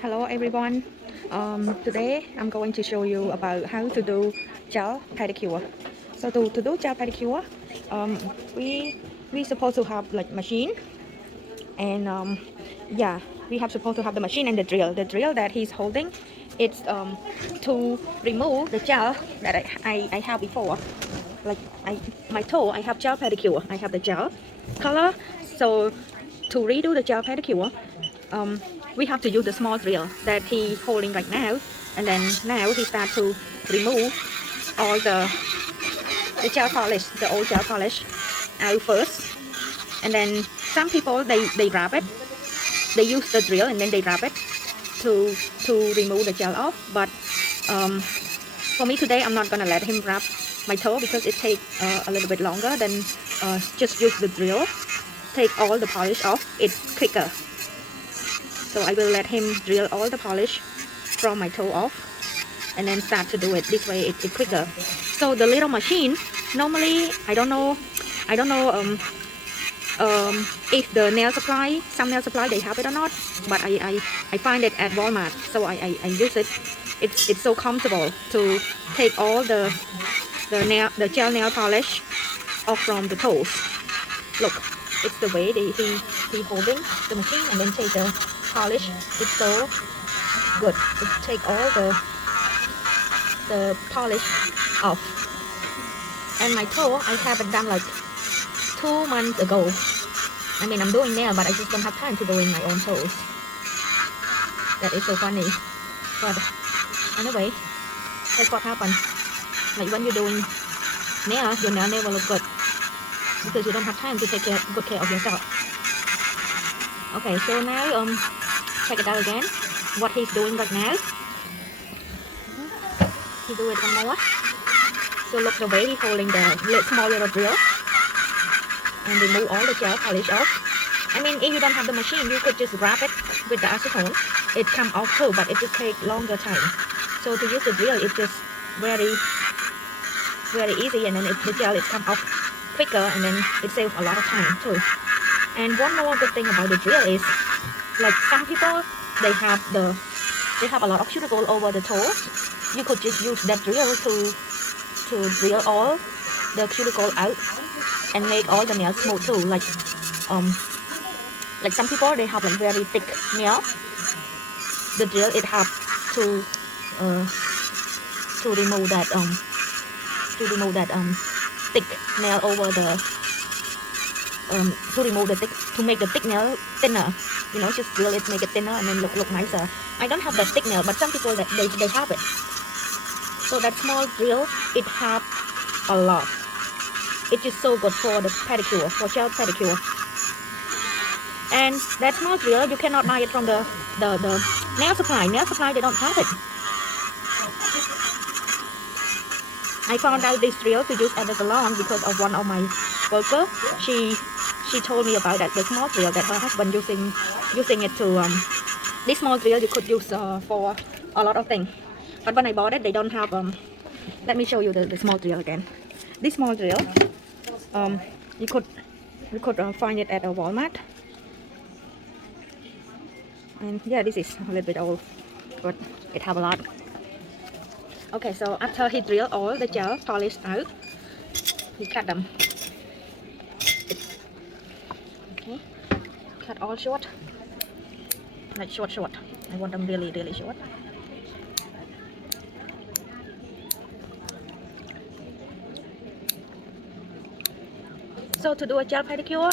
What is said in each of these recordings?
Hello everyone. Today I'm going to show you about how to do gel pedicure. So to do gel pedicure, um, we supposed to have like machine and yeah, we have supposed to have the machine and the drill. The drill that he's holding, it's to remove the gel that I have before. Like my toe, I have gel pedicure. I have the gel color. So to redo the gel pedicure, um, we have to use the small drill that he's holding right now, and then now he start to remove all the gel polish, the old gel polish out first, and then some people they wrap it, they use the drill and then they wrap it to remove the gel off. But for me today, I'm not gonna let him wrap my toe because it takes a little bit longer than just use the drill. Take all the polish off, it's quicker. So I will let him drill all the polish from my toe off and then start to do it. This way it's quicker. So the little machine, normally I don't know if the nail supply, some nail supply they have it or not, but I find it at Walmart, so I use it. It's so comfortable to take all the gel nail polish off from the toes. Look, it's the way he holding the machine and then take the polish. It's so good. It take all the polish off. And my toe, I have it done like 2 months ago. I mean, I'm doing nail, but I just don't have time to do in my own toes. That is so funny. But anyway, that's what happened. Like when you're doing nail, your nail never look good because you don't have time to take good care of yourself. Okay, so now check it out again. What he's doing right now. He do it one more. So look the way he's holding the small little drill and remove all the gel polish off. I mean, if you don't have the machine, you could just wrap it with the acetone. It come off too, but it just take longer time. So to use the drill, it's just very easy, and then the gel is come off quicker, and then it saves a lot of time too. And one more good thing about the drill is, like some people, they have a lot of cuticle over the toes. You could just use that drill to drill all the cuticle out and make all the nails smooth too. Like some people, they have like very thick nail. The drill, it have to remove that thick nail over the to make the thick nail thinner. You know, just drill it, make it thinner, and then look nicer. I don't have that thick nail, but some people that they have it. So that small drill, it have a lot. It's just so good for the pedicure, for gel pedicure. And that small drill, you cannot buy it from the nail supply. Nail supply, they don't have it. I found out this drill to use at the salon because of one of my workers. She told me about that, the small drill that her husband using it to this small drill you could use for a lot of things. But when I bought it, they don't have let me show you the small drill again. This small drill, you could find it at a Walmart. And yeah, this is a little bit old, but it have a lot. Okay, so after he drilled all the gel polish out, he cut them. Okay, cut all short, like short. I want them really short. So to do a gel pedicure,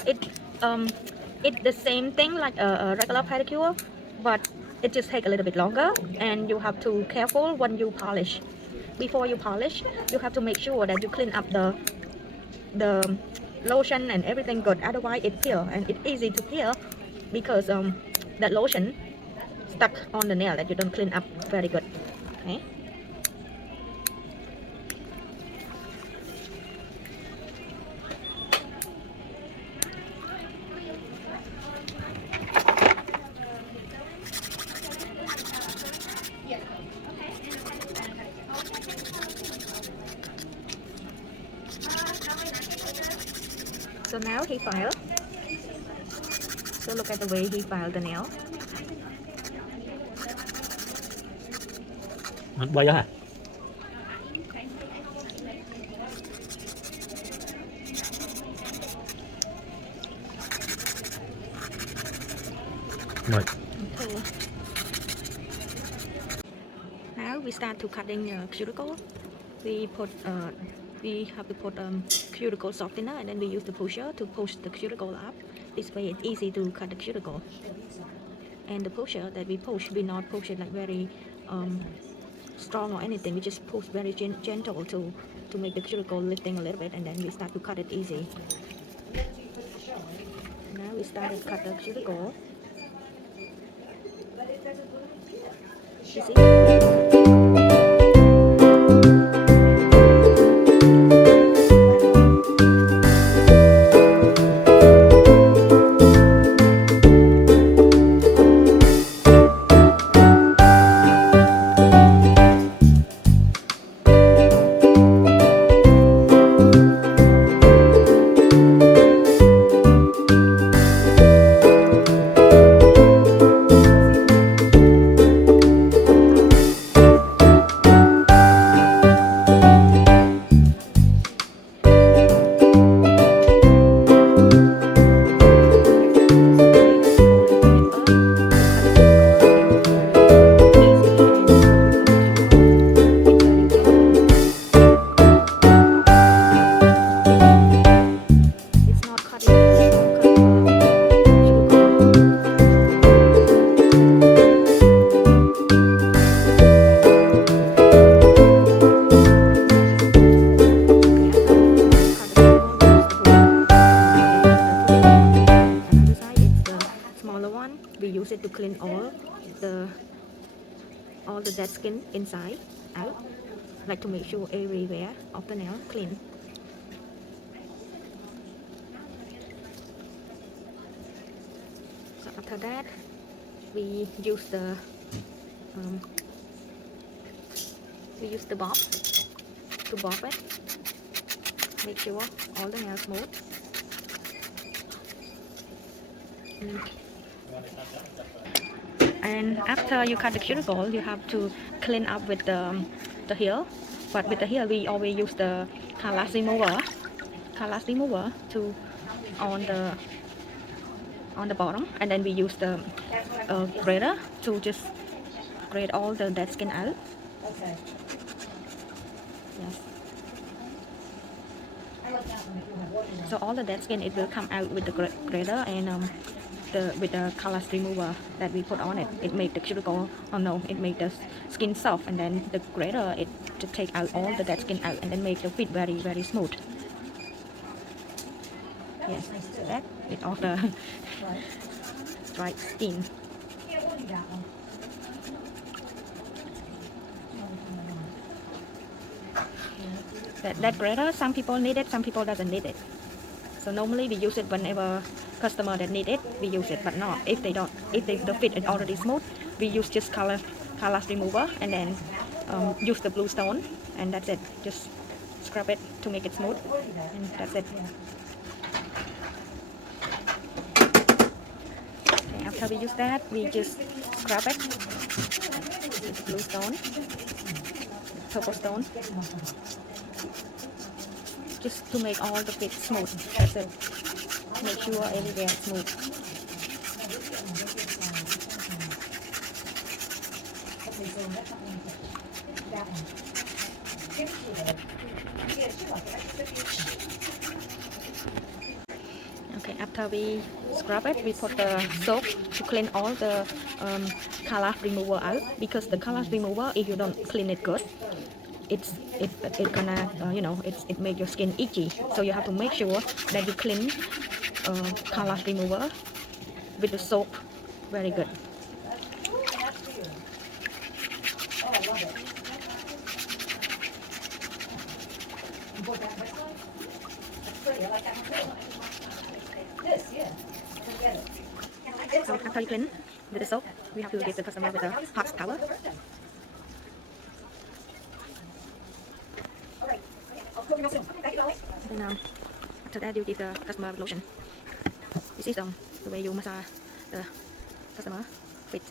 it's the same thing like a regular pedicure, but it just takes a little bit longer, and you have to be careful when you polish. Before you polish, you have to make sure that you clean up the lotion and everything good. Otherwise, it peel, and it's easy to peel because that lotion stuck on the nail that you don't clean up very good. Okay. So now he filed. So look at the way he filed the nail. Bay đó hả? Rồi. Okay. Now we start to cutting cuticle. We have to put cuticle softener, and then we use the pusher to push the cuticle up. This way it's easy to cut the cuticle. And the pusher that we push, we not push it like very strong or anything. We just push very gentle to make the cuticle lifting a little bit, and then we start to cut it easy. Now we start to cut the cuticle. You see? We use it to clean all the dead skin inside out, like to make sure everywhere of the nail clean. So after that, we use the bob to bob it, make sure all the nails smooth. And after you cut the cuticle, you have to clean up with the heel. But with the heel, we always use the callus remover to on the bottom, and then we use the grater to just grate all the dead skin out. Okay. Yes. So all the dead skin, it will come out with the grater, and with the callus remover that we put on it, it make the cuticle, it make the skin soft, and then the grater, it to take out all the dead skin out, and then make the fit very, very smooth. Yes, that with all the dried skin. That grater, some people need it, some people doesn't need it. So normally we use it whenever customer that need it, we use it. But not if the fit is already smooth, we use just callus remover, and then use the blue stone, and that's it. Just scrub it to make it smooth, and that's it. Okay, after we use that, we just scrub it with blue stone, purple stone, just to make all the fit smooth. That's it. Make sure everywhere is smooth. Okay, after we scrub it, we put the soap to clean all the callus remover out, because the callus remover, if you don't clean it good, it gonna it make your skin itchy. So you have to make sure that you clean callus remover with the soap very good. So after you clean with the soap, we have to give the customer with a hot towel. Then after that, you give the customer with lotion. This is the way you massage the customer feet.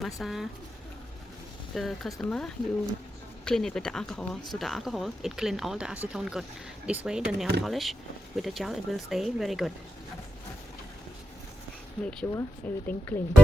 massage the customer, you clean it with the alcohol. So the alcohol, it clean all the acetone good. This way the nail polish with the gel, it will stay very good. Make sure everything clean.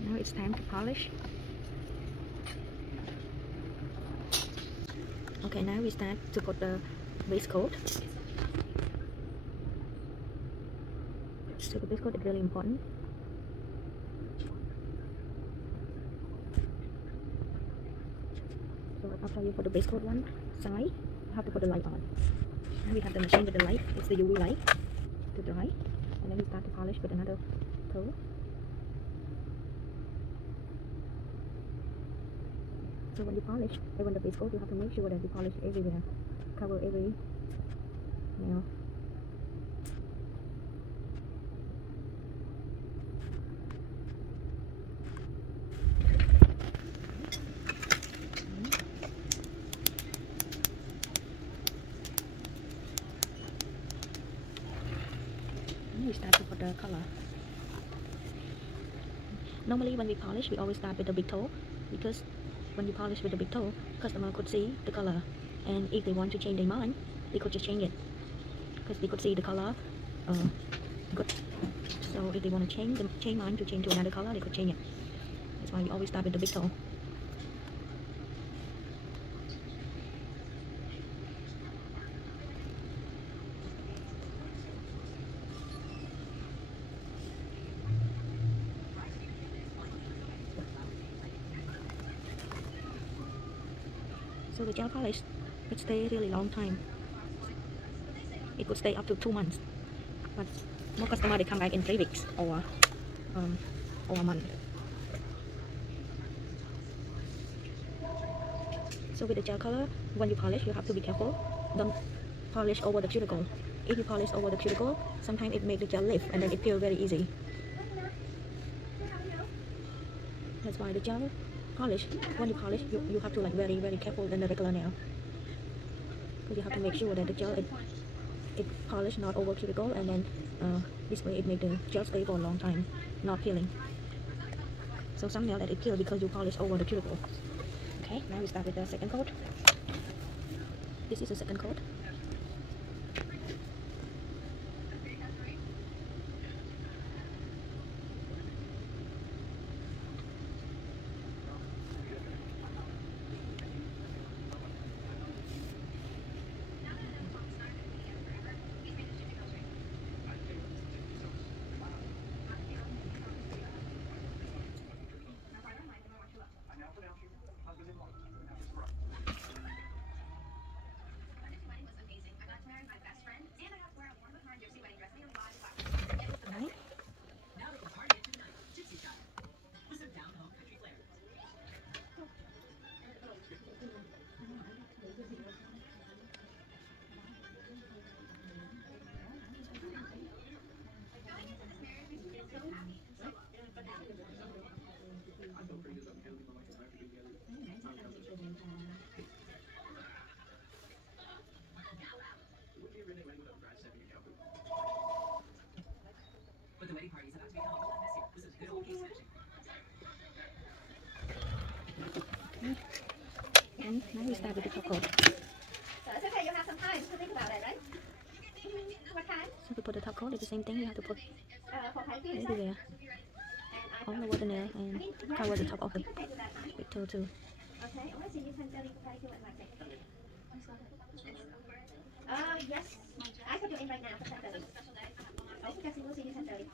Now it's time to polish. Okay, now we start to put the base coat. So the base coat is really important. So after you put the base coat one side, you have to put the light on. Now we have the machine with the light. It's the UV light to dry, and then we start to polish with another coat. So when you polish, when the base coat, you have to make sure that you polish everywhere, cover every nail. And we start to put the color. Normally when we polish, we always start with the big toe, because when you polish with the big toe, customer could see the color, and if they want to change their mind, they could just change it, because they could see the color good. So if they want to change mind to change to another color, they could change it. That's why we always start with the big toe. So the gel polish, it stays really long time. It could stay up to 2 months, but more customers, they come back in 3 weeks or a month. So with the gel color, when you polish, you have to be careful. Don't polish over the cuticle. If you polish over the cuticle, sometimes it makes the gel lift, and then it peels very easy. That's why the gel polish, when you polish, you have to like very careful than the regular nail, because you have to make sure that the gel it polish not over cuticle, and then this way it make the gel stay for a long time, not peeling. So some nail that it peel because you polish over the cuticle. Okay, now we start with the second coat. This is the second coat. And now we start with the top coat. So it's okay, you have some time to think about it, right? What time? So to put the top coat, it's the same thing. You have to put For pedicure, everywhere, all over the nail, and cover the top of it with toe too. Okay, alright, so you can tell me for pedicure and like yes. I put you in right now for 10:30. Okay, Jesse, we'll see you 10:30.